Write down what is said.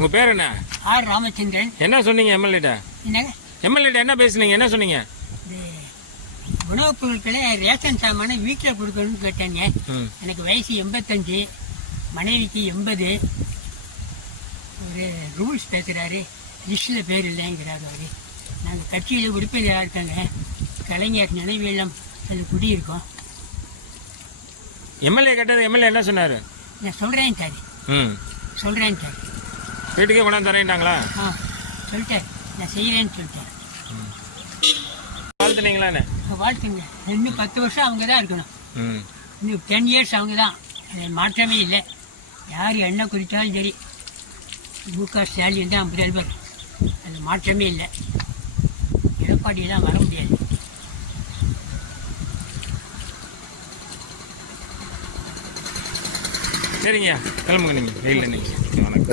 உங்கள் பேர் என்ன? ஆர் ராமச்சந்திரன். என்ன சொன்னீங்க எம்எல்ஏட்ட? என்னங்க எம்எல்ஏட்ட என்ன பேசுனீங்க, என்ன சொன்னீங்க? உணவுப் பொருட்களை ரேஷன் சாமான வீட்டில் கொடுக்கணும்னு கேட்டேங்க. எனக்கு வயசு 85, மனைவிக்கு 80. ஒரு ரூல்ஸ் பேசுகிறாரு, லிஸ்டில் பேர் இல்லைங்கிறாரு அவரு. நாங்கள் கட்சியில் உறுப்பினராக இருக்காங்க, கலைஞர் நினைவு இல்லம் அதில் குடியிருக்கோம். எம்எல்ஏ கேட்டது எம்எல்ஏ என்ன சொன்னார்? நான் சொல்கிறேன் சார், சொல்கிறேன் சார். வீட்டுக்கே கொண்டாந்து தரேன்ட்டாங்களா? சொல்லிட்டேன், நான் செய்கிறேன்னு சொல்லிட்டேன். வாழ்த்துனீங்களா? வாழ்த்துங்க. இன்னும் 10 வருஷம் அவங்க தான் இருக்கணும். இன்னும் 10 இயர்ஸ் அவங்க தான். அது மாற்றமே இல்லை. யார் என்ன குறித்தாலும் சரி, முக ஸ்டாலின் தான் முதல்வர். அது மாற்றமே இல்லை. எடப்பாடியெல்லாம் வர முடியாது. சரிங்க, கிளம்புங்க நீங்கள் வெயிலில். நீங்கள் வணக்கம்.